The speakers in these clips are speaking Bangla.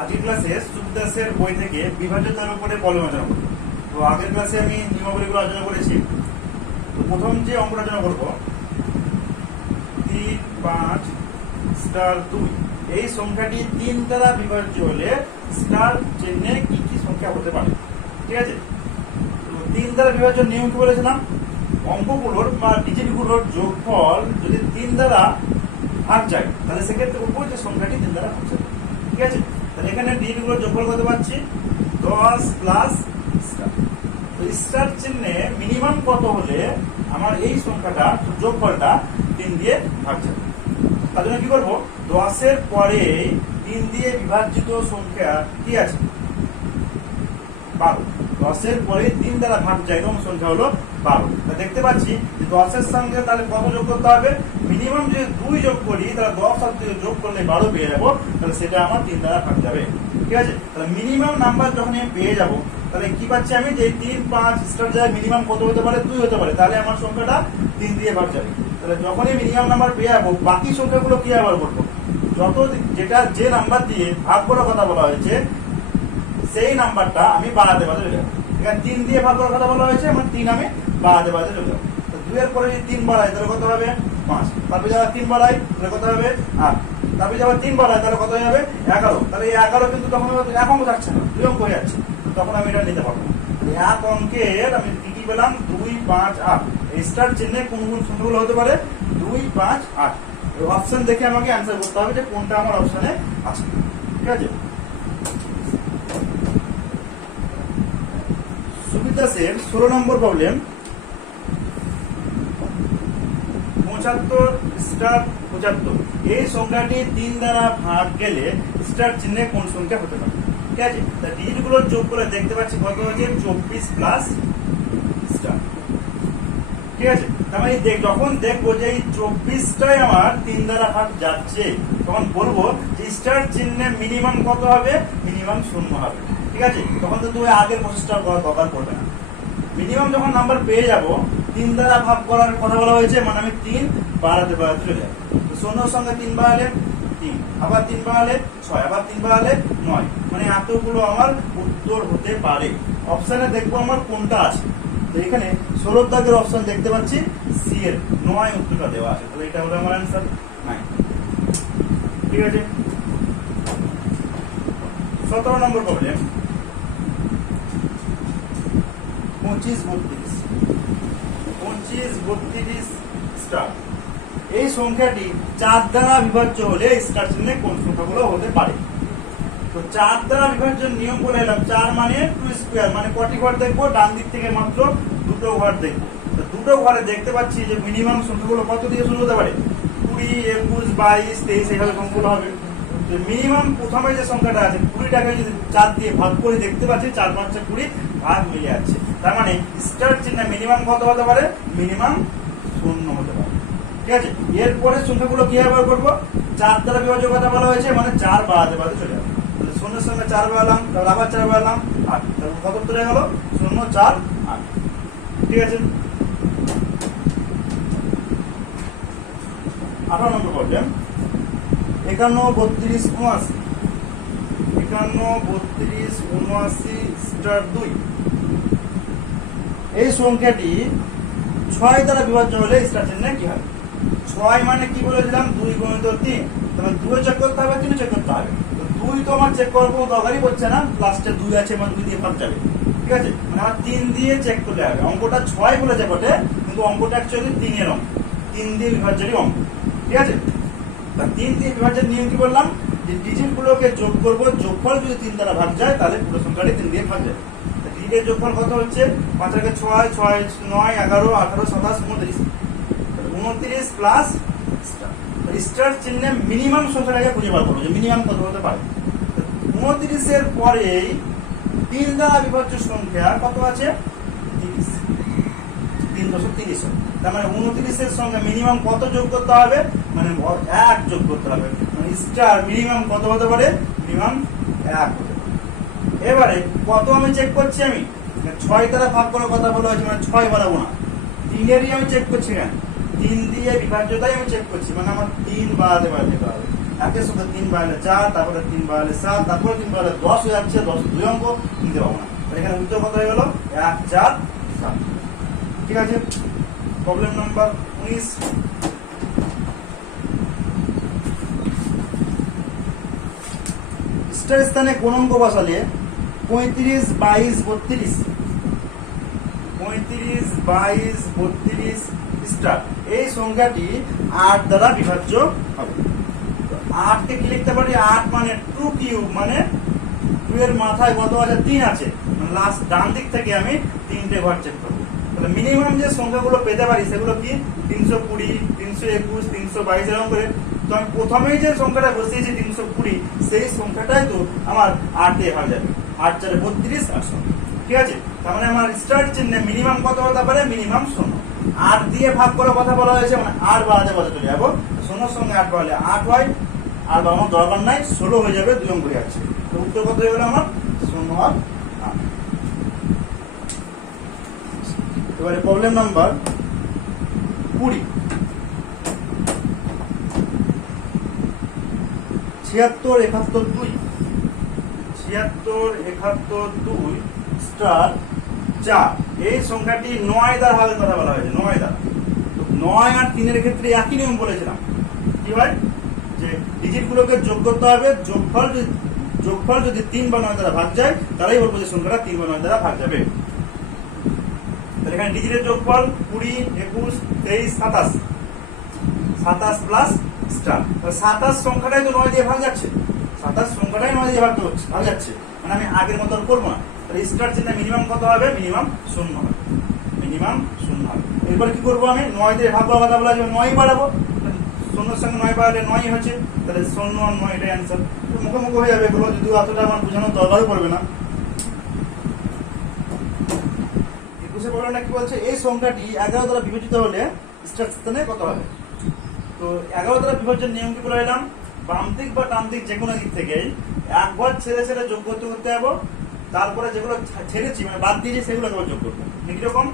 আজকের ক্লাসে সুবিদাসের বই থেকে বিভাজ্যতার উপরে প্রবলেম আলোচনা করব। তো আগের ক্লাসে আমি নিয়মাবলীগুলো আলোচনা করেছি। তো প্রথম যে অঙ্কটা আলোচনা করব 3, 5, স্টার 2 এই সংখ্যাটি 3 দ্বারা বিভাজ্য হলে স্টার চিহ্নে কি কি সংখ্যা হতে পারে। ঠিক আছে, তো 3 দ্বারা বিভাজ্য নিয়ম কি বলেছিলাম? অঙ্কগুলোর বা ডিজিটগুলোর যোগফল যদি 3 দ্বারা ভাগ যায় তাহলে সেক্ষেত্রে উপর যে সংখ্যাটি 3 দ্বারা ভাগ যাবে। ঠিক আছে, তাহলে এখানে ডিজিটগুলোর যোগফল কত পাচ্ছি? 10 প্লাস স্টার। তো স্টার চিহ্নে মিনিমাম কত হলে আমার এই সংখ্যাটা যোগফলটা 3 দিয়ে ভাগ যাবে। তার জন্য কি করবো? 10-এর পরে 3 দিয়ে বিভাজিত সংখ্যা কি আছে? 12। 10-এর পরে 3 দ্বারা ভাগ যায় এরকম সংখ্যা হলো 12। দেখতে পাচ্ছি যে 10-এর সঙ্গে তাহলে কত যোগ করতে হবে? মিনিমাম যদি 2 যোগ করি তাহলে 10 আর 2 যোগ করলে 12 পেয়ে যাবো, তাহলে সেটা আমার 3 দ্বারা ভাগ যাবে। ঠিক আছে, তাহলে মিনিমাম নাম্বার যখন আমি পেয়ে যাবো তাহলে কি পাচ্ছি আমি? যে 3, 5 স্টার যায় মিনিমাম কত হতে পারে? 2 হতে পারে, তাহলে আমার সংখ্যাটা 3 দিয়ে ভাগ যাবে। তাহলে যখনই মিনিমাম নাম্বার পেয়ে যাবো বাকি সংখ্যাগুলো কি আবার করবো? যত যেটা যে নাম্বার দিয়ে ভাগ করার কথা বলা হয়েছে সেই নাম্বারটা আমি বাড়াতে বাড়াতে চলে যাবো। এখানে 3 দিয়ে ভাগ করার কথা বলা হয়েছে, আমার 3 আমি বাড়াতে বাড়াতে চলে যাবো। 2 এর পরে যদি 3 বাড়াই তাহলে কত হবে? 5। তারপরে যারা 3 বাড়াই তাহলে কত হবে? 8। তারপরে যারা 3 বাড়াই তাহলে কত হয়ে যাবে? 11। তাহলে এই 11 কিন্তু তখন এক অঙ্ক থাকছে না, 2 অঙ্ক হয়ে যাচ্ছে, তখন আমি এটা নিতে পারবো না। এক অঙ্কের আমি কি পেলাম? 2, 5, 8। এই স্টার চিহ্নে কোন কোন সংখ্যাগুলো হতে পারে? 2, 5, 8। অপশন দেখে আমাকে অ্যান্সার করতে হবে যে কোনটা আমার অপশনে আছে। ঠিক আছে, সুবিদাসের 16 নম্বর প্রবলেম 75 স্টার 75 এই সংখ্যাটি 3 দ্বারা ভাগ গেলে স্টার চিহ্নে কোন সংখ্যা হতে পারে? ঠিক আছে, ডিজিটগুলো যোগ করে দেখতে পাচ্ছি কত হচ্ছে? 24 প্লাস স্টার। ঠিক আছে, তার মানে যখন দেখবো যে এই 24টাই আমার 3 দ্বারা ভাগ যাচ্ছে তখন বলবো যে স্টার চিহ্নে মিনিমাম কত হবে? মিনিমাম 0 হবে। ঠিক আছে, তখন তো তুমি আগের প্রসেসটা দরকার পড়বে না। মিনিমাম যখন নাম্বার পেয়ে যাব 3 দ্বারা ভাগ করার কথা বলা হয়েছে, মানে আমি 3 বাড়াতে বাড়াতে চলে যাবো। 0 সঙ্গে 3 বাড়ালে 3, আবার 3 বাড়ালে 6, আবার 3 বাড়ালে 9, মানে এতগুলো আমার উত্তর হতে পারে। অপশনে দেখবো আমার কোনটা আছে। তো এখানে 16 দাগের অপশন দেখতে পাচ্ছি সি এর 9 উত্তরটা দেওয়া আছে, তাহলে এটা হলো আমার অ্যান্সার 9। ঠিক আছে, 17 নম্বর প্রবলেম 25, 32 স্টার এই সংখ্যাটি 4 দ্বারা বিভাজ্য হলে স্টার চিহ্নে কোন সংখ্যাগুলো হতে পারে? তো 4 দ্বারা বিভাজ্যের নিয়ম বলে এলাম। 4 মানে 2 স্কয়ার, মানে কটি ঘর দেখবো? ডান দিক থেকে মাত্র 2টো ঘর দেখবো। তো 2টো ঘরে দেখতে পাচ্ছি যে মিনিমাম সংখ্যাগুলো কত দিয়ে শুরু হতে পারে? 20, 21, 22, 23 এইভাবে সংখ্যাগুলো হবে। তো মিনিমাম প্রথমে যে সংখ্যাটা আছে 20টাকে যদি 4 দিয়ে ভাগ করে দেখতে পাচ্ছি 4, 5, 20 ভাগ মিলে যাচ্ছে। তার মানে স্টার চিহ্নে মিনিমাম কত হতে পারে? মিনিমাম 0 হতে পারে। ঠিক আছে, এরপরে সংখ্যাগুলো কি ব্যবহার করবো? 4 দ্বারা বিভাজ্য কথা বলা হয়েছে, মানে 4 বাড়াতে বাড়াতে চলে যাবে। 0-এর সঙ্গে 4 বাড়ালাম, তারপর আবার 4 বাড়ালাম 8, তারপর কত উত্তর হয়ে গেল? 0, 4, 8। ঠিক আছে, 18 নম্বর প্রবলেম 51, 32, 79 51, 32, 79 স্টার 2 এই সংখ্যাটি 6 দ্বারা বিভাজ্য হলে স্টার চিহ্নে কি হবে? 6 মানে কি বলেছিলাম? 2 গুণিত 3, তাহলে 2 চেক করতে হবে, 3 চেক করতে হবে। তো 2 তো আমার চেক করবো দরকারই পড়ছে না, লাস্টে 2 আছে, মানে 2 দিয়ে ভাগ যাবে। ঠিক আছে, মানে আমার 3 দিয়ে চেক করলে হবে। অঙ্কটা 6 বলেছে বটে, কিন্তু অঙ্কটা অ্যাকচুয়ালি 3 এর অঙ্ক, 3 দিয়ে বিভাজ্যেরই অঙ্ক। ঠিক আছে, তা 3 দিয়ে বিভাজ্যের নিয়ম কি বললাম? যে ডিজিটগুলোকে যোগ করবো, যোগফল যদি 3 দ্বারা ভাগ যায় তাহলে পুরো সংখ্যাটি 3 দিয়ে ভাগ যায়। ডিজিটের যোগফল কত হচ্ছে? 5 এর 6, 6, 9, 11, 18, 27, 29, 29 প্লাস স্টার। স্টার চিহ্নে মিনিমাম সংখ্যাটাকে খুঁজে বার করবো যে মিনিমাম কত হতে পারে। 29 এর পরেই 3 দ্বারা বিভাজ্য সংখ্যা কত আছে? 30, 330। তার মানে 29 এর সঙ্গে মিনিমাম কত যোগ করতে হবে? মানে 1 যোগ করতে হবে। মানে স্টার মিনিমাম কত হতে পারে? মিনিমাম 1 হতে পারে। এবারে কত আমি চেক করছি? আমি 6 দ্বারা ভাগ করার কথা বলা হয়েছে, মানে 6 বাড়াবো না, 3 এরই আমি চেক করছি। না, 3 দিয়ে বিভাজ্যতাই আমি চেক করছি, মানে আমার 3 বাড়াতে বাড়াতে হবে। একের সঙ্গে 3 বাড়ালে 4, তারপরে 3 বাড়ালে 7, তারপরে 3 বাড়ালে 10 হয়ে যাচ্ছে, 10 2 অঙ্ক নিতে পারবো না। এখানে উত্তর কত হয়ে গেল 1 4 7। ঠিক আছে, প্রবলেম নাম্বার 19। স্টার স্থানে কোন অঙ্ক বসালে 35 22 32 35 22 32 স্টার এই সংখ্যাটি 8 দ্বারা বিভাজ্য হবে। 8 কে কি লিখতে পারি? 8 মানে 2 কিউব, মানে 2 এর মাথায় কত আছে? 3 আছে, মানে লাস্ট ডান দিক থেকে আমি 3টে ঘর চেক করব। তাহলে মিনিমাম যে সংখ্যাগুলো পেতে পারি সেগুলো কি? 320, 321, 322 এরকম করে। তো আমি প্রথমেই যে সংখ্যাটা বসিয়েছি 320, সেই সংখ্যাটাই তো আমার 8 দিয়ে ভাগ যাবে। 8 4 32, 800। ঠিক আছে, তার মানে আমার স্টার চিহ্নে মিনিমাম কত হতে পারে? মিনিমাম 0। 8 দিয়ে ভাগ করার কথা বলা হয়েছে, মানে 8 বাড়াতে বলতে চলে যাবো। 0 এর সঙ্গে 8 বাড়ালে 8 হয়, আর বাড়ানোর দরকার নাই, 16 হয়ে যাবে, 2 অঙ্ক আছে। তো উত্তর কত হয়ে গেল আমার? 0 আর 8। এবারে প্রবলেম নাম্বার 20। 76 71 2 76 71 2 স্টার 4 এই সংখ্যাটি 9 দ্বারা ভাগের কথা বলা হয়েছে। 9 দ্বারা, 9 আর 3 এর ক্ষেত্রে একই নিয়ম বলেছিলাম। কি হয়? যে ডিজিট গুলোকে যোগ করতে হবে, যোগফল যদি 3 বা 9 দ্বারা ভাগ যায় তাহলেই বলবো যে সংখ্যাটা 3 বা 9 দ্বারা ভাগ যাবে। তাহলে এখানে ডিজিটের যোগফল 20 21 23 27, 27 প্লাস স্টার। 27 সংখ্যাটাই তো 9 দিয়ে ভাগ যাচ্ছে, 27 সংখ্যাটাই 9 দিয়ে ভাগ যাচ্ছে, মানে আমি আগের মতো করবো না। তাহলে স্টার চিহ্নে মিনিমাম কত হবে? মিনিমাম 0 হবে, মিনিমাম 0 হবে। এরপর কি করবো? আমি 9 দিয়ে ভাগ করার কথা বলা যাবে, 9 বাড়াবো। 0 এর সঙ্গে 9 বাড়ালে 9 হচ্ছে, তাহলে 0 আর 9 এটাই অ্যান্সার। মুখোমুখি হয়ে যাবে এগুলো, যদিও এতটা আমার বোঝানোর দরকারও পড়বে না। প্রবলেমটা কি বলছে? এই সংখ্যাটি 11 দ্বারা বিভাজিত হলে স্টার স্থানে কত হবে? তো 11 দ্বারা বিভাজ্যের নিয়ম কি বলে এলাম? বাম দিক বা ডান দিক যে কোনো দিক থেকেই একবার ছেড়ে ছেড়ে যোগ করতে যাবো, তারপরে যেগুলো ছেড়েছি মানে বাদ দিয়েছি সেগুলো একবার যোগ করবো। কিরকম?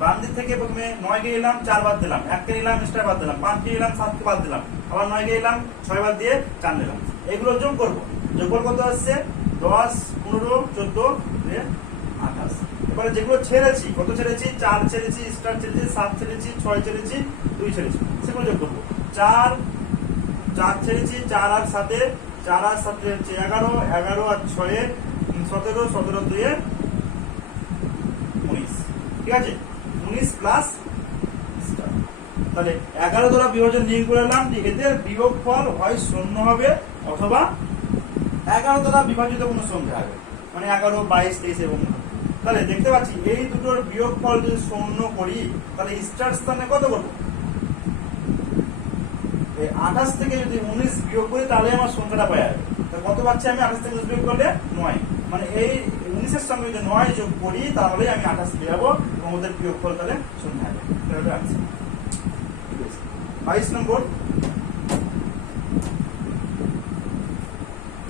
বাম দিক থেকে প্রথমে 9 কে নিলাম, 4 বাদ দিলাম, 1 কে নিলাম, স্টার বাদ দিলাম, 5 কে নিলাম, 7 কে বাদ দিলাম, আবার 9 কে নিলাম, 6 বাদ দিয়ে 4 নিলাম। এগুলো যোগ করবো। যোগফল কত আসছে? 10 15 14 28। এবারে যেগুলো ছেড়েছি, কত ছেড়েছি? 4 ছেড়েছি, স্টার ছেড়েছি, 7 ছেড়েছি, 6 ছেড়েছি, 2 ছেড়েছি, সেগুলো যোগ করবো। 4 ছেড়েছি, 4 আর 7 4 আর 7 হচ্ছে 11, 11 আর 6 17, 17 2 19। ঠিক আছে, 19 প্লাস স্টার। তাহলে 11 দ্বারা বিভাজন নিয়ে করে এলাম যে এদের বিয়োগফল হয় 0 হবে অথবা 11 দ্বারা বিভাজিত কোনো সংখ্যা হবে, মানে 11 22 23 এবং। তাহলে দেখতে পাচ্ছি এই দুটোর বিয়োগফল যদি 0 করি তাহলে স্টার স্থানে কত করবো? 28 থেকে যদি 19 বিয়োগ করি তাহলে আমার সংখ্যাটা পাওয়া যাবে। কত পাচ্ছি আমি? 28 থেকে 19 বিয়োগ করলে 9, মানে এই 19 এর সঙ্গে যদি 9 যোগ করি তাহলে আমি 28 পেয়ে যাবো এবং ওদের বিয়োগফল তাহলে 0 হবে। তাহলে আনসার 22 নম্বর।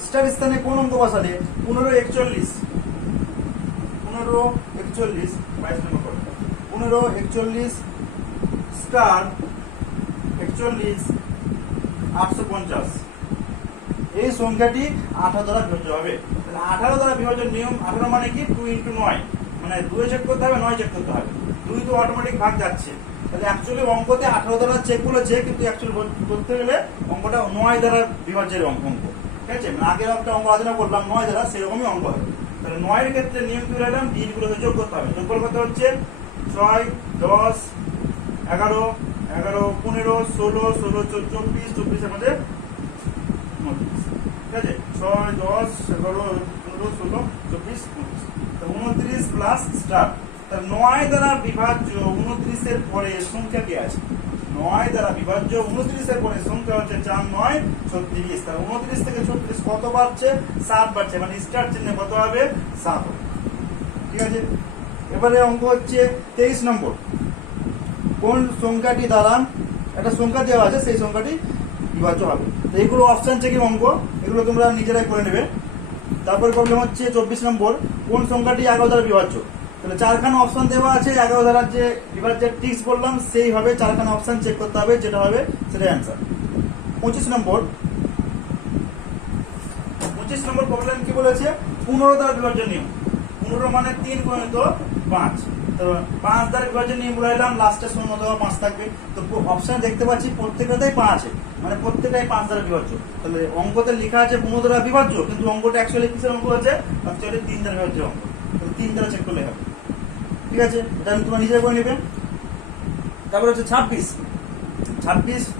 স্টার স্থানে কোন অঙ্ক বসালে 15 41 22 নম্বর 15 41 স্টার 41 850 এই সংখ্যাটি 18 দ্বারা বিভাজ্য হবে। তাহলে 18 দ্বারা বিভাজ্য নিয়ম, 18 মানে কি? 2 × 9, মানে 2 চেক করতে হবে, 9 চেক করতে হবে, 2 তো অটোমেটিক ভাগ যাচ্ছে। তাহলে অ্যাকচুয়ালি অঙ্কতে 18 দ্বারা চেক বলেছে, কিন্তু অ্যাকচুয়ালি বলতে গেলে অঙ্কটা 9 দ্বারা বিভাজ্যের অঙ্ক। ঠিক আছে, মানে আগের একটা অঙ্ক আলোচনা করলাম 9 দ্বারা, সেরকমই অঙ্ক হবে। তাহলে 9 এর ক্ষেত্রে নিয়ম কি বললাম? ডিজিটগুলোকে যোগ করতে হবে। যোগফল কত হচ্ছে? 6 10 11 11 15 16 16 24 24 এর মধ্যে 29। ঠিক আছে, 6 10 11 15 16 24 29। তো 29 প্লাস স্টার। তাহলে 9 দ্বারা বিভাজ্য 29 এর পরে সংখ্যা কি আছে? 9 দ্বারা বিভাজ্য 29 এর পরে সংখ্যা হচ্ছে 4 9 36। তাহলে 29 থেকে 36 কত বাড়ছে? 7 বাড়ছে, মানে স্টার চিহ্নে কত হবে? 7 হবে। ঠিক আছে, এবারে অঙ্ক হচ্ছে 23 নম্বর। কোন সংখ্যাটি দ্বারা একটা সংখ্যা দেওয়া আছে সেই সংখ্যাটি বিভাজ্য হবে। তো এগুলো অপশন চেকিং অঙ্ক, এগুলো তোমরা নিজেরাই করে নেবে। তারপর প্রবলেম হচ্ছে 24 নম্বর। কোন সংখ্যাটি 11 দ্বারা বিভাজ্য? তাহলে 4খানা অপশন দেওয়া আছে, 11 দ্বারা যে বিভাজ্যের টিক্স বললাম সেইভাবে 4খানা অপশন চেক করতে হবে, যেটা হবে সেটাই অ্যান্সার। 25 নম্বর। 25 নম্বর প্রবলেম কি বলেছে? 15 দ্বারা বিভাজ্য নিয়ম। 15 মানে 3 গুণিত 5, তো 5 দ্বারা বিভাজ্য নিয়ম বলাইলাম, লাস্টে 0 অথবা 5 থাকবে। তো অপশন দেখতে পাচ্ছি প্রত্যেকটাতেই 5 আছে, মানে প্রত্যেকটাই 5 দ্বারা বিভাজ্য। তাহলে অঙ্কতে লেখা আছে 15 দ্বারা বিভাজ্য, কিন্তু অঙ্কটা অ্যাকচুয়ালি কিসের অঙ্ক আছে? অ্যাকচুয়ালি 3 দ্বারা বিভাজ্য অঙ্ক। তাহলে 3 দ্বারা চেক করলে হবে। ঠিক আছে, এটা আমি তোমরা নিজে করে নেবে। তারপর হচ্ছে 26,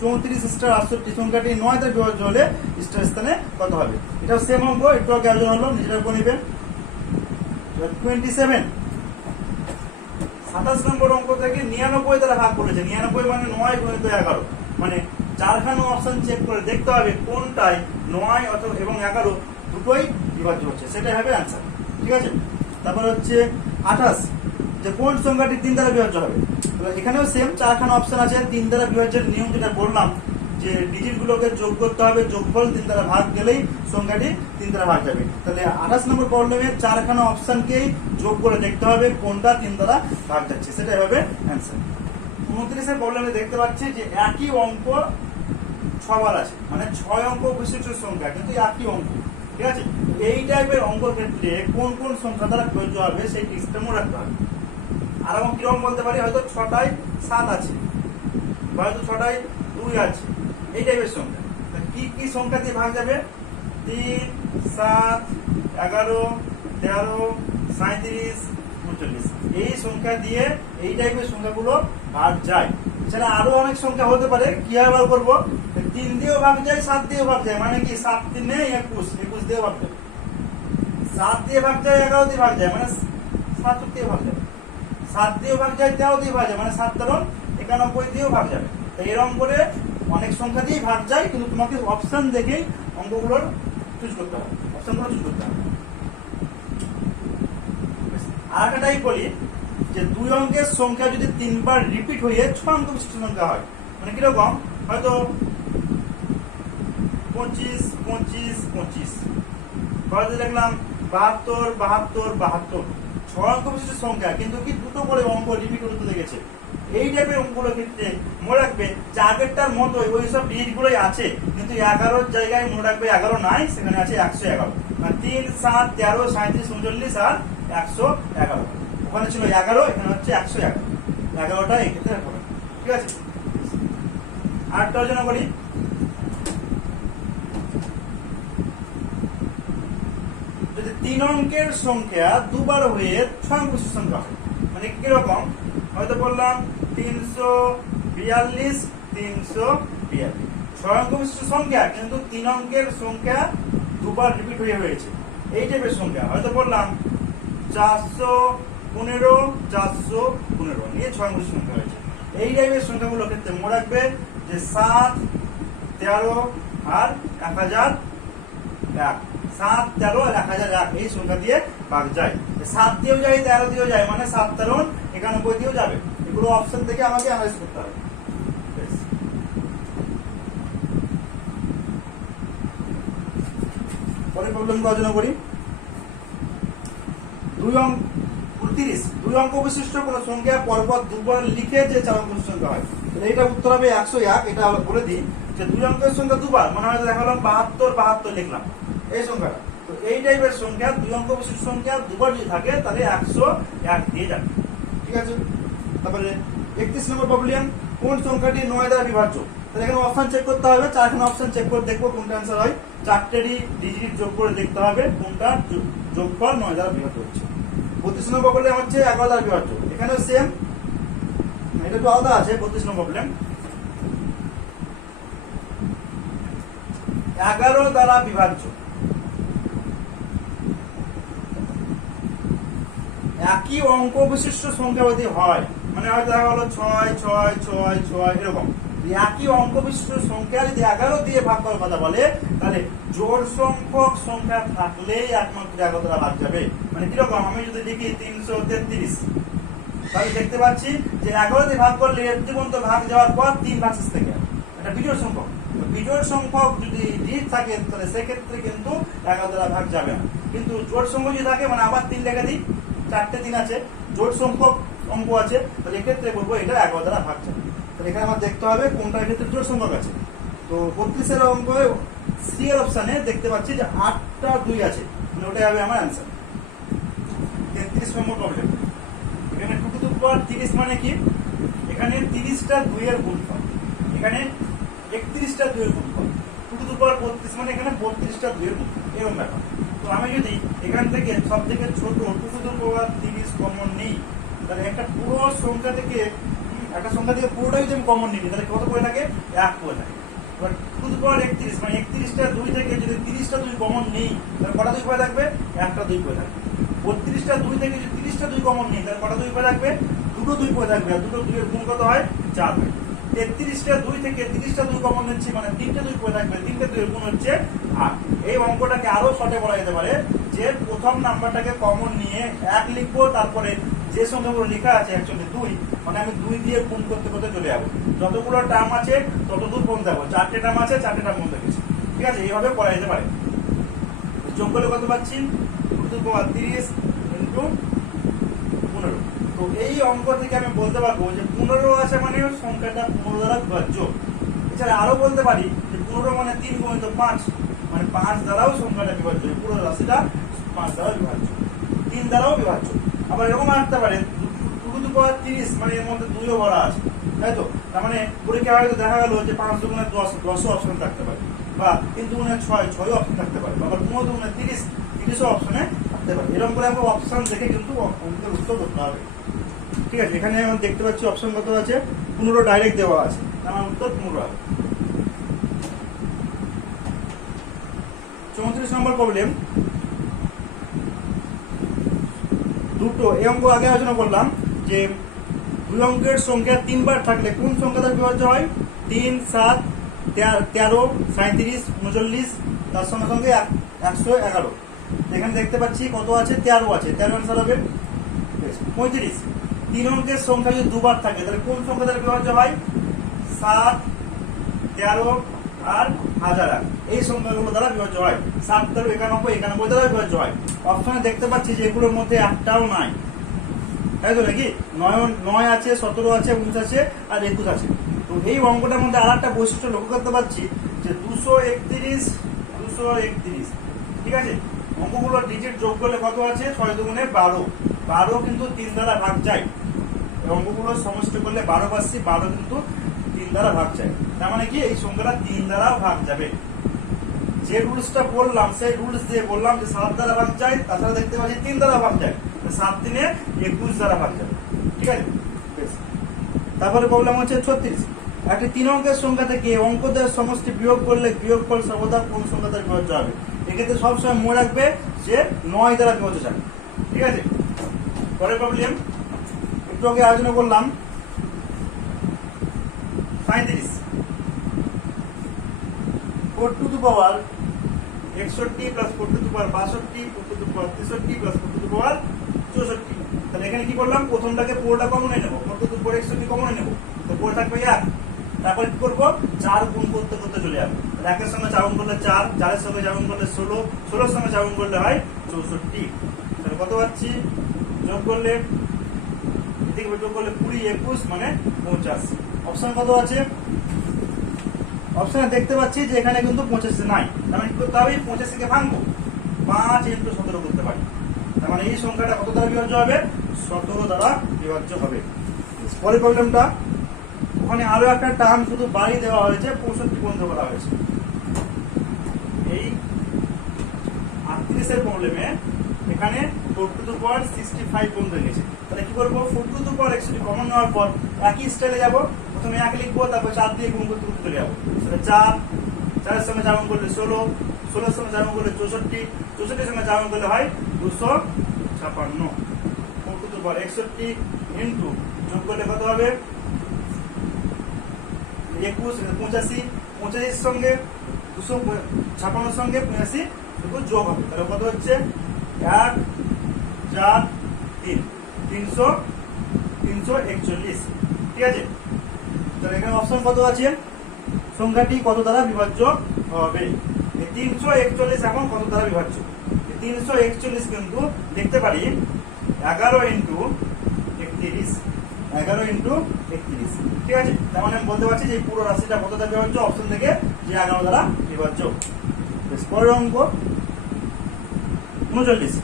34 স্টার 68 সংখ্যাটি 9 দ্বারা বিভাজ্য হলে স্টার স্থানে কত হবে? এটাও সেম অঙ্ক, একটু আগে আলোচনা হলো, নিজেরা করে নেবে। 27, 27 নম্বর অঙ্ক থেকে 99 দ্বারা ভাগ করেছে। 99 মানে 9 গুণিত 11, মানে চারখানা অপশন চেক করে দেখতে হবে কোনটায় 9 অথবা এবং 11 দুটোই বিভাজ্য হচ্ছে, সেটাই হবে অ্যান্সার। ঠিক আছে, তারপর হচ্ছে 28, যে কোন সংখ্যাটি 3 দ্বারা বিভাজ্য হবে? এখানেও সেম চারখানা অপশন আছে। 3 দ্বারা বিভাজ্যের নিয়ম যেটা বললাম, যে ডিজিট গুলোকে যোগ করতে হবে, যোগফল 3 দ্বারা ভাগ গেলেই সংখ্যাটি 3 দ্বারা ভাগ যাবে। তাহলে 28 নম্বর প্রবলেমে চারখানা অপশনকেই যোগ করে দেখতে হবে কোনটা 3 দ্বারা ভাগ যাচ্ছে, সেটাই হবে অ্যান্সার। 29 এর প্রবলেমে দেখতে পাচ্ছি যে একই অঙ্ক 6 বার আছে, মানে 6 অঙ্ক বিশিষ্ট সংখ্যা কিন্তু একই অঙ্ক। ঠিক আছে, এই টাইপের অঙ্কের ক্ষেত্রে কোন কোন সংখ্যা দ্বারা প্রযোজ্য হবে সেই টিক্সটা মনে রাখতে হবে। আর এবং কিরকম বলতে পারি, হয়তো 6টায় 7 আছে, বা হয়তো 6টায় 2 আছে, এই টাইপের সংখ্যা। কি কি সংখ্যা দিয়ে ভাগ যাবে? 3, 7, 11, 13, 37, 39, এই সংখ্যা দিয়ে এই টাইপের সংখ্যাগুলো ভাগ যায়। সেটা আরো অনেক সংখ্যা হতে পারে, কিভাবে বার করবো? 3 দিয়েও ভাগ যায়, 7 দিয়েও ভাগ যায়, মানে কি 7 3 21, 21 দিয়ে ভাগ যায়, 7 দিয়ে ভাগ যায়, 11 দিয়ে ভাগ যায়, মানে 7 দিয়ে ভাগ যায়, 7 দিয়ে ভাগ যায়, 13 দিয়ে ভাগ যায়, মানে 7 13 91 দিয়েও ভাগ যাবে। তো এরকম করে অনেক সংখ্যা দিয়েই ভাগ যায়, কিন্তু তোমাকে অপশন দেখেই অঙ্কগুলোর চুজ করতে হবে, অপশনগুলো চুজ করতে হবে। আর একটা টাইপ বলি, যে 2 অঙ্কের সংখ্যা যদি 3 বার রিপিট হয়ে 6 অঙ্ক বিশিষ্ট সংখ্যা হয়, মানে কিরকম? হয়তো 25, 25, 25, হয়তো দেখলাম 72, 72, 72, 6 অঙ্ক বিশিষ্ট সংখ্যা, কিন্তু কি দুটো করে অঙ্ক রিপিট হতে দেখেছে। এই টাইপের অঙ্কগুলোর ক্ষেত্রে মনে রাখবে যে আগেরটার মতোই ওই সব ডিজিট গুলোই আছে, কিন্তু 11 জায়গায় মনে রাখবে 11 নাই, সেখানে আছে 111, মানে 3, 7, 13, 37, 39 আর 111। ওখানে ছিল 11, এখানে হচ্ছে 111, 11টা এই ক্ষেত্রে হবে। ঠিক আছে, আরেকটা আলোচনা করি। যদি 3 অঙ্কের সংখ্যা দুবার হয়ে 6 অঙ্ক বিশিষ্ট সংখ্যা হয়, মানে কিরকম? হয়তো বললাম 342, 342, 6 অঙ্ক বিশিষ্ট সংখ্যা, কিন্তু 3 অঙ্কের সংখ্যা দুবার রিপিট হয়েছে, এই টাইপের সংখ্যা। হয়তো বললাম 415, 415 নিয়ে 6 অঙ্ক বিশিষ্ট সংখ্যা হয়েছে। এই টাইপের সংখ্যাগুলোর ক্ষেত্রে মনে রাখবে যে 7, 13 আর 1001, 7, 13 আর 1001 এই সংখ্যা দিয়ে ভাগ যায়। 7 দিয়েও যায়, 13 দিয়েও যায়, মানে 7 13 91 দিয়েও যাবে। এগুলো অপশন থেকে আমাকে অ্যানালাইজ করতে হবে। পরের প্রবলেমগুলো আলোচনা করি। 2 অঙ্ক বিশিষ্ট কোন সংখ্যা পরপর দুবার লিখে যে 4 অঙ্ক বিশিষ্ট সংখ্যা হয়, এইটা উত্তর হবে 101। এটা বলে দিই যে 2 অঙ্কের সংখ্যা দুবার, মানে হয়তো দেখালাম 72, 72 লিখলাম এই সংখ্যাটা। তো এই টাইপের সংখ্যা 2 অঙ্ক বিশিষ্ট সংখ্যা দুবার যদি থাকে তাহলে 101 দিয়ে যাবে। ঠিক আছে, তারপরে 31 নম্বর প্রবলেম, কোন সংখ্যাটি 9 দ্বারা বিভাজ্য? তাহলে এখানে অপশন চেক করতে হবে, 4খানা অপশন চেক করে দেখবো কোনটা অ্যান্সার হয়। 4টেরই ডিজিট যোগ করে দেখতে হবে কোনটা যোগফল 9 দ্বারা বিভাজ্য হচ্ছে। 32 নম্বর প্রবলেম হচ্ছে 11 দ্বারা বিভাজ্য। এখানেও সেম, এটা একটু আলাদা আছে। 32 নম্বর প্রবলেম 11 দ্বারা বিভাজ্য, একই অঙ্ক বিশিষ্ট সংখ্যা যদি হয়, মানে হয়তো দেখা গেল 6, 6, 6, 6 এরকম, একই অঙ্ক বিশিষ্ট সংখ্যা যদি 11 দিয়ে ভাগ করার কথা বলে, তাহলে জোড় সংখ্যক সংখ্যা থাকলেই একমাত্র 11 দ্বারা ভাগ যাবে। মানে কিরকম? আমি যদি লিখি 333, তাহলে দেখতে পাচ্ছি যে 11 দিয়ে ভাগ করলে এর পর্যন্ত ভাগ যাওয়ার পর 3 ভাগশেষ থেকে এটা বিজোড় সংখ্যক। বিজোড় সংখ্যক যদি ডিজিট থাকে তাহলে সেক্ষেত্রে কিন্তু 11 দ্বারা ভাগ যাবে না। কিন্তু জোড় সংখ্যক যদি থাকে, মানে আবার 3 লেখা দিই, 4টে 3 আছে, জোড় সংখ্যক অঙ্ক আছে, তাহলে এক্ষেত্রে বলবো এটা 11 দ্বারা ভাগ যাবে। তাহলে এখানে আমার দেখতে হবে কোনটার ক্ষেত্রে জোড় সংখ্যক আছে। তো 32 এর অঙ্ক সি এর অপশানে দেখতে পাচ্ছি যে 8টা 2 আছে, মানে ওটাই হবে আমার অ্যান্সার। 33 নম্বর প্রবলেম। এখানে 2 টু দি পাওয়ার 30 মানে কি, এখানে 30টা 2 এর গুণফল, এখানে 31টা 2 এর গুণফল। 2 টু দি পাওয়ার 32 মানে এখানে 32টা 2 এর গুণফল, এরকম ব্যাপার। তো আমি যদি এখান থেকে সব থেকে ছোট 2 টু দি পাওয়ার 30 কমন নিই, তাহলে একটা পুরো সংখ্যা থেকে পুরোটাই যদি আমি কমন নিই, তাহলে কত পড়ে থাকে, 1 পড়ে থাকে। এবার 2 টু দি পাওয়ার 31 মানে 31টা 2 থেকে যদি 30টা 2 কমন নিই, তাহলে কটা 2 পড়ে থাকবে, একটা 2 পড়ে থাকবে। 32টা 2 থেকে যদি 30টা 2 কমন নিই, তাহলে কটা 2 পড়ে থাকবে, দুটো 2 পড়ে থাকবে। আর দুটো 2 এর গুণ কত হয়, 4 হয়। 33টা 2 থেকে 30টা 2 কমন নিচ্ছি, মানে 3টে 2 পড়ে থাকবে, 3টে 2 এর গুণ হচ্ছে 8। এই অঙ্কটাকে আরো শর্টে বলা যেতে পারে যে প্রথম নাম্বারটাকে কমন নিয়ে 1 লিখবো, তারপরে যে সংখ্যাগুলো লেখা আছে অ্যাকচুয়ালি 2, মানে আমি 2 দিয়ে গুণ করতে করতে চলে যাবো। যতগুলো টার্ম আছে ততদূর পর্যন্ত যাবো। 4টে টার্ম আছে, 4টে টার্ম বন্ধ গেছে, ঠিক আছে, এইভাবে করা যেতে পারে। যোগ করলে কত পাচ্ছি, 2 টু দি পাওয়ার 30 ইন্টু 15। তো এই অঙ্ক থেকে আমি বলতে পারবো যে 15 আছে মানে সংখ্যাটা 15 দ্বারা বিভাজ্য। এছাড়া আরো বলতে পারি যে 15 মানে 3 গুণিত 5, মানে 5 দ্বারাও সংখ্যাটা বিভাজ্য, পুরো রাশিটা 5 দ্বারা বিভাজ্য, 3 দ্বারাও বিভাজ্য। আবার এরকম আসতে পারে 2 টু দি পাওয়ার 30 মানে এর মধ্যে 2ও ভরা আছে, তাই তো। তার মানে পরীক্ষা হয়তো দেখা গেল যে 5 দুগুণে 10, 10ও অপশন থাকতে পারে, বা 3 দুগুণে 6, 6ও অপশন থাকতে পারে, বা 15 দুগুণে 30, 30ও অপশনে থাকতে পারে। এরকম করে আমরা অপশন দেখে কিন্তু অঙ্কের উত্তর করতে হবে, ঠিক আছে। এখানে এখন দেখতে পাচ্ছি অপশন কত আছে, 15 ডাইরেক্ট দেওয়া আছে, আমার উত্তর 15 হবে। 34 নম্বর প্রবলেম। দুটো এই অঙ্ক আগে আলোচনা করলাম যে 2 অঙ্কের সংখ্যা 3 বার থাকলে কোন সংখ্যা দ্বারা বিভাজ্য হয়, 3, 7, 13, 37, 39, তার সঙ্গে সঙ্গে 111। এখানে দেখতে পাচ্ছি কত আছে, 13 আছে, 13 অ্যান্সার হবে 35। 3 অঙ্কের সংখ্যা যদি 2 বার থাকে তাহলে কোন সংখ্যা দ্বারা বিভাজ্য হয়, 7, 13 আর 1000। এই সংখ্যাগুলো দ্বারা বিভাজ্য হয়। 7, 13, 91, 91 দ্বারা বিভাজ্য হয়। অপশনে দেখতে পাচ্ছি যে এগুলোর মধ্যে একটাও নাই, তাই তো নাকি। 9 আছে, 17 আছে, 19 আছে আর 21 আছে। তো এই অঙ্কটার মধ্যে আর একটা বৈশিষ্ট্য লক্ষ্য করতে পারছি যে 231, 231, ঠিক আছে। অঙ্কগুলো ডিজিট যোগ করলে কত আছে, 6 দুগুণে 12, 12 কিন্তু 3 দ্বারা ভাগ যায়। অঙ্কগুলো সমষ্টি করলে 12 পাচ্ছি, 12 কিন্তু 3 দ্বারা ভাগ যায়। তার মানে কি এই সংখ্যাটা 3 দ্বারা ভাগ যাবে। যে রুলসটা বললাম সেই রুলস দিয়ে বললাম যে 7 দ্বারা ভাগ যায়, তাছাড়া দেখতে পাচ্ছি 3 দ্বারা ভাগ যায়, 7 দিনে 21 দ্বারা ভাগ যাবে, ঠিক আছে। বেশ, তারপরে প্রবলেম হচ্ছে 36। একটি 3 অঙ্কের সংখ্যা থেকে অঙ্কদের সমষ্টি বিয়োগ করলে বিয়োগফল সর্বদা কোন সংখ্যা দ্বারা বিভাজ্য হবে। এক্ষেত্রে সবসময় মনে রাখবে যে 9 দ্বারা বিভাজ্য যাবে, ঠিক আছে। পরের প্রবলেম একটু আগে আলোচনা করলাম 37। 4 to the power 61 plus 4 to the power 62, 4 to the power 63 plus 4 to the power 64। তাহলে এখানে কি করলাম, প্রথমটাকে 4টা কমনে নেব, 4 টু দি পাওয়ার 61 কমনে নেব, তো 4 থাকবে 1। তারপরে কি করবো, 4 গুণ করতে করতে চলে যাবে। 1 এর সঙ্গে 4 গুণ করলে 4, 4 এর সঙ্গে 4 গুণ করলে 16, 16 এর সঙ্গে 4 গুণ করলে হয় 64। তাহলে কত পাচ্ছি, যোগ করলে এদিকে যোগ করলে 20, 21 মানে 85। অপশন কত আছে, অপশনে দেখতে পাচ্ছি যে এখানে কিন্তু 85 নাই। তার মানে কি করতে হবে, 85 কে ভাঙবো, 5 × 17 করতে পারি। তার মানে এই সংখ্যাটা কত দ্বারা বিভাজ্য হবে, 17 দ্বারা বিভাজ্য হবে। পরের প্রবলেমটা, ওখানে আরো একটা টার্ম শুধু বাড়ি দেওয়া হয়েছে, 65 পর্যন্ত করা হয়েছে। এই 38 এর প্রবলেমে এখানে 4 টু দি পাওয়ার 65 পর্যন্ত গেছে। তাহলে কি করবো, 4 টু দি পাওয়ার 61 কমন নেওয়ার পর একই স্টাইলে যাবো, প্রথমে 1 লিখবো, তারপর 4 দিয়ে গুণ করতে করতে চলে যাবো। 4, 4 এর সঙ্গে 4 গুণ করলে 16, 16 এর সঙ্গে 4 গুণ করলে 64, 64 এর সঙ্গে 4 গুণ করলে হয় 256। 4 টু দি পাওয়ার 61 ইন্টু যোগ করলে কত হবে, 21, 85, 85 এর সঙ্গে 256 সঙ্গে 85 শুধু যোগ হবে। তাহলে কত হচ্ছে, 1, 4, 3, 341, ঠিক আছে। তাহলে এখানে অপশন কত আছে, সংখ্যাটি কত দ্বারা বিভাজ্য হবে। 341 এখন কত দ্বারা বিভাজ্য, 341 কিন্তু দেখতে পারি 11 × 31, 11 × 31, ঠিক আছে। তার মানে আমি বলতে পারছি যে পুরো রাশিটা কত দ্বারা বিভাজ্য, অপশন থেকে যে 11 দ্বারা বিভাজ্য। পরের অঙ্ক 39।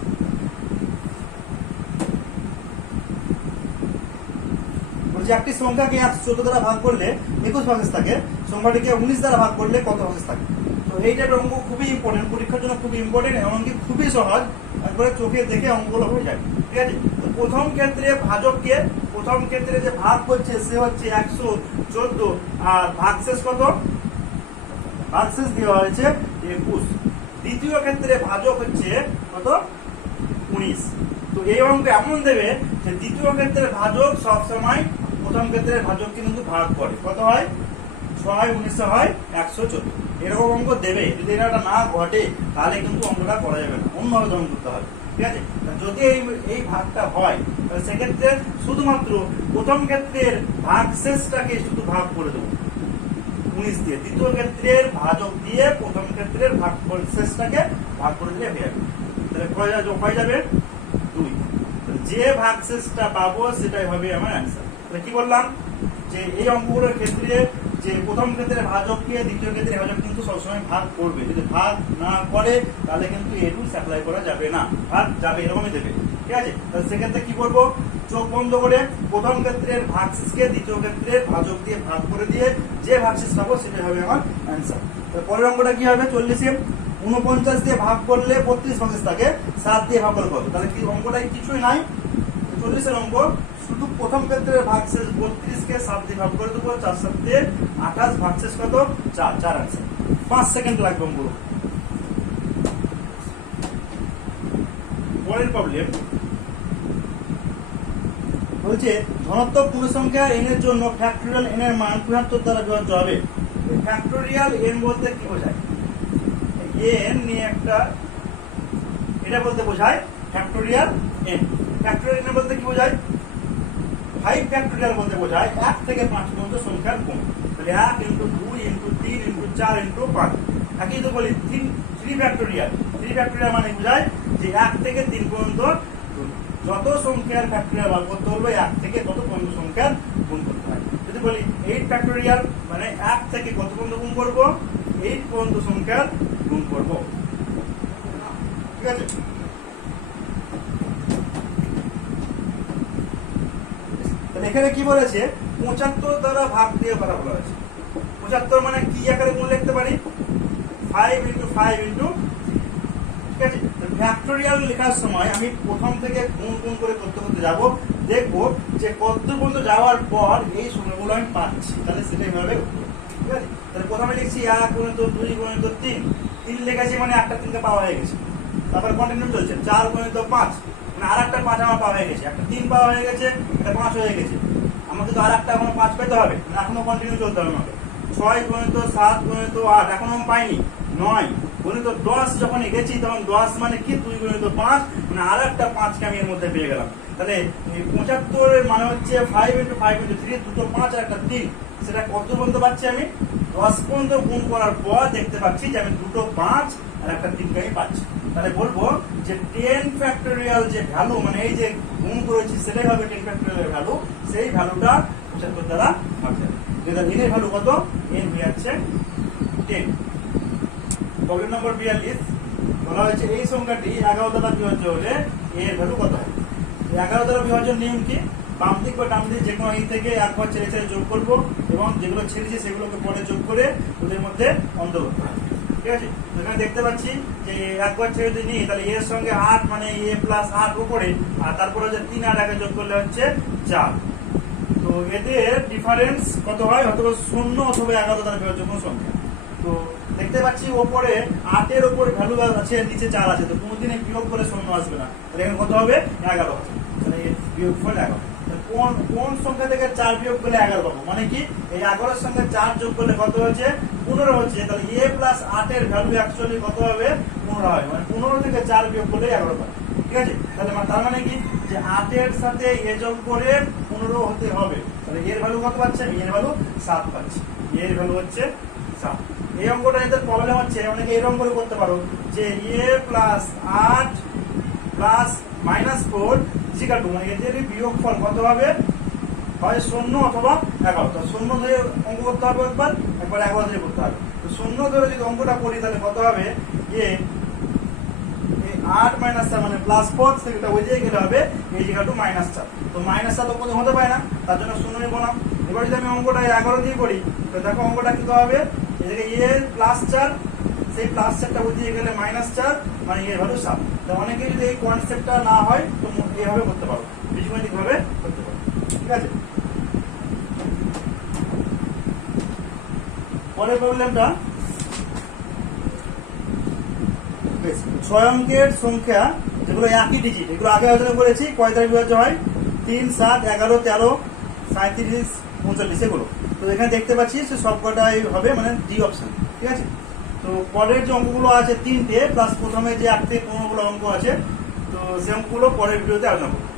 বলছি একটি সংখ্যাকে 114 দ্বারা ভাগ করলে 21 ভাগশেষ থাকে, সংখ্যাটিকে 19 দ্বারা ভাগ করলে কত ভাগশেষ থাকে? তো এই টাইপের অঙ্ক খুবই ইম্পর্টেন্ট, পরীক্ষার জন্য খুবই ইম্পর্টেন্ট, এমনকি খুবই সহজ, একবারে চোখে দেখে অঙ্কগুলো হয়ে যায়। ঠিক আছে, তো প্রথম ক্ষেত্রে ভাজককে, প্রথম ক্ষেত্রে যে ভাগ করছে সে হচ্ছে 114 আর ভাগশেষ কত? ভাগশেষ দেওয়া হয়েছে 21। দ্বিতীয় ক্ষেত্রে ভাজক হচ্ছে কত? 19। তো এই অঙ্ক এমন দেবে যে দ্বিতীয় ক্ষেত্রে ভাজক সবসময় প্রথম ক্ষেত্রে ভাজক কিন্তু ভাগ করে, কত হয়? 6 19 হয় 114। এরকম অঙ্ক দেবে, যদি এটা না ঘটে তাহলে কিন্তু অঙ্কটা করা যাবে না, অন্যভাবে দমন করতে হবে। ঠিক আছে, যদি এই ভাগটা হয় তাহলে সেক্ষেত্রে শুধুমাত্র প্রথম ক্ষেত্রের ভাগশেষটাকে শুধু ভাগ করে দেবো 19 দিয়ে, দ্বিতীয় ক্ষেত্রের ভাজক দিয়ে প্রথম ক্ষেত্রের ভাগশেষটাকে ভাগ করে দিলে হয়ে যাবে। তাহলে হয়ে যাবে 2। যে ভাগশেষটা পাবো সেটাই হবে আমার অ্যান্সার। তাহলে কি বললাম যে এই অঙ্কগুলোর ক্ষেত্রে যে প্রথম ক্ষেত্রে ভাজককে দ্বিতীয় ক্ষেত্রে ভাজক কিন্তু সবসময় ভাগ করবে, যদি ভাগ না করে তাহলে কিন্তু এ রুলস অ্যাপ্লাই করা যাবে না, ভাগ যাবে এরকমই দেবে। ঠিক আছে, তাহলে সেক্ষেত্রে কি করবো? চোখ বন্ধ করে প্রথম ক্ষেত্রের ভাগশেষকে দ্বিতীয় ক্ষেত্রের ভাজক দিয়ে ভাগ করে দিয়ে যে ভাগশেষ পাবো সেটাই হবে আমার অ্যান্সার। পরের অঙ্কটা কি হবে? 40-এ 49 দিয়ে ভাগ করলে 32 ভাগশেষ থাকে, 7 দিয়ে ভাগ করলে কত? তাহলে কি অঙ্কটাই কিছুই নাই, 40-এর অঙ্ক শুধু প্রথম ক্ষেত্রের ভাগশেষ 32-কে 7 দিয়ে ভাগ করে দেবো, 4 7 দিয়ে 28, ভাগশেষ কত? 4 আনসার। 5 সেকেন্ড লাগবে অঙ্কগুলো। পরের প্রবলেম বলছে ধনাত্মক পূর্ণ সংখ্যা n এর জন্য ফ্যাক্টরিয়াল n এর মান 75 দ্বারা বিভাজ্য হবে। ফ্যাক্টরিয়াল n বলতে কি বোঝায়? n নিয়ে একটা, এটা বলতে বোঝায় ফ্যাক্টরিয়াল n। ফ্যাক্টরিয়াল n বলতে কি বোঝায়? 5 ফ্যাক্টরিয়াল বলতে বোঝায় 1 থেকে 5 পর্যন্ত সংখ্যার গুণ। তাহলে 1 × 2 × 3 × 4 × 5। একই তো বলি 3 ফ্যাক্টরিয়াল। 3 ফ্যাক্টরিয়াল মানে বোঝায় যে 1 থেকে 3 পর্যন্ত যত সংখ্যার ফ্যাক্টরিয়াল বার করতে হবে 1 থেকে কত পর্যন্ত সংখ্যার গুণ করতে হয়। যদি বলি 8 ফ্যাক্টরিয়াল মানে 1 থেকে কত পর্যন্ত গুণ করব? 8 পর্যন্ত সংখ্যার গুণ করব। ঠিক আছে, এখানে কি বলেছে? 75 দ্বারা ভাগ দিয়ে করা বলা হয়েছে। 75 মানে কি আকারে গুণ লিখতে পারি? 5 × 5 × 3। ঠিক আছে, ফ্যাক্টরিয়াল লেখার সময় আমি প্রথম থেকে গুণ করে করতে করতে যাব, দেখবো যে কত পর্যন্ত যাওয়ার পর এই সংখ্যাগুলো আমি পাচ্ছি, তাহলে সেটাই হবে। ঠিক আছে, তাহলে প্রথমে লিখছি 1 × 2 × 3, 3 লেখাছি মানে একটা 3কে পাওয়া হয়ে গেছে। তারপর কন্টিনিউ চলছে 4 × 5 মানে আর একটা 5 আমার পাওয়া হয়ে গেছে, একটা 3 পাওয়া হয়ে গেছে, একটা 5 হয়ে গেছে। আমাকে তো আর একটা এখনো 5 পেতে হবে, মানে এখনো কন্টিনিউ চলতে হবে আমাকে। 6 × 7 × 8 এখনো আমি পাইনি। 9 × 10 যখন গেছি তখন 10 মানে কি 2 × 5 মানে আর একটা 5কে আমি এর মধ্যে পেয়ে গেলাম। তাহলে এই 75 এর মানে হচ্ছে 5 × 5 × 3, দুটো 5 আর একটা 3। সেটা কত পর্যন্ত পাচ্ছি আমি? 10 পর্যন্ত গুণ করার পর দেখতে পাচ্ছি যে আমি দুটো 5 আর একটা 3কে আমি পাচ্ছি। তাহলে বলবো যে 10 ফ্যাক্টরিয়াল যে ভ্যালু, মানে এই যে গুণ করেছি সেটাই হবে 10 ফ্যাক্টরিয়াল ভ্যালু, সেই ভ্যালুটা 75 দ্বারা ভাগ যাবে। যেটা n এর ভ্যালু কত? n হয়ে যাচ্ছে 10। প্রবলেম নম্বর 42 বলা হয়েছে এই সংখ্যাটি 11 দ্বারা বিভাজ্য হলে এর ভ্যালু কত হবে? 11 দ্বারা বিভাজ্যের নিয়ম কি? বাম দিক বা ডান দিক যে কোনো থেকে একবার ছেড়ে ছেড়ে যোগ করবো এবং যেগুলো ছেড়েছি সেগুলোকে পরে যোগ করে ওদের মধ্যে অন্ত করতে হবে। ঠিক আছে, এখানে দেখতে পাচ্ছি যে একবার ছেড়ে যদি নিই তাহলে এর সঙ্গে 8 মানে a + 8 উপরে, আর তারপরে হচ্ছে 3 আর 1 যোগ করলে হচ্ছে 4। তো এদের ডিফারেন্স কত হয়? অথবা 0 অথবা 11 দ্বারা বিভাজ্য কোনো সংখ্যা। তো দেখতে পাচ্ছি ওপরে 8 এর উপর ভ্যালু আছে, নিচে 4 আছে, তো কোনদিনই বিয়োগ করে 0 আসবে না। তাহলে এখানে কত হবে? 11 হবে। তাহলে এর বিয়োগফল 11। কোন সংখ্যা থেকে 4 বিয়োগ করলে 11 পাবো? মানে কি এই 11 এর সঙ্গে 4 যোগ করলে কত হচ্ছে? 15 হচ্ছে। তাহলে a + 8 এর ভ্যালু অ্যাকচুয়ালি কত হবে? 15 হবে। মানে 15 থেকে 4 বিয়োগ করলে 11 পাবো। ঠিক আছে, তাহলে তার মানে কি যে 8 এর সাথে a যোগ করে 15 হতে হবে। তাহলে এর ভ্যালু কত পাচ্ছি আমি? এর ভ্যালু 7 পাচ্ছি। এর ভ্যালু হচ্ছে 7। এই অঙ্কটা এদের প্রবলেম হচ্ছে, অনেকে এরকম করে করতে পারো যে a + 8 + -4 = মানে এদের বিয়োগফল কত হবে? হয় 0 অথবা 11। তো 0 ধরে অঙ্ক করতে হবে একবার 11 ধরে করতে হবে। তো 0 ধরে যদি অঙ্কটা করি তাহলে কত হবে? যে এই 8 মাইনাস 4 মানে প্লাস 4 সেটা ওই জায়গায় গেলে হবে এই জায়গাটা -4। তো -4 তো কোনো হতে পারে না, তার জন্য 0 নিব না। এবার যদি আমি অঙ্কটা 11 দিয়ে করি তো দেখো অঙ্কটা কি হবে, এই জায়গায় a প্লাস 4, সেই প্লাস 4টা ওই দিকে গেলে -4 মানে এর ভ্যালু 7। তো অনেকে যদি এই কনসেপ্টটা না হয় তো এইভাবে করতে পারো, বীজগণিতিক ভাবে করতে পারো, ঠিক আছে। পরের প্রবলেমটা 6 অঙ্কের সংখ্যা যেগুলো একই ডিজিট, এগুলো আগে আলোচনা করেছি কয় দ্বারা বিভাজ্য হয়, 3, 7, 11, 13, 37, 39 এগুলো। তো এখানে দেখতে পাচ্ছি সে সবকটাই হবে মানে ডি অপশন, ঠিক আছে। তো পরের যে অঙ্কগুলো আছে 3টে প্লাস প্রথমে যে 8 থেকে 15 গুলো অঙ্ক আছে, তো সে অঙ্কগুলো পরের ভিডিওতে আলোচনা করবো।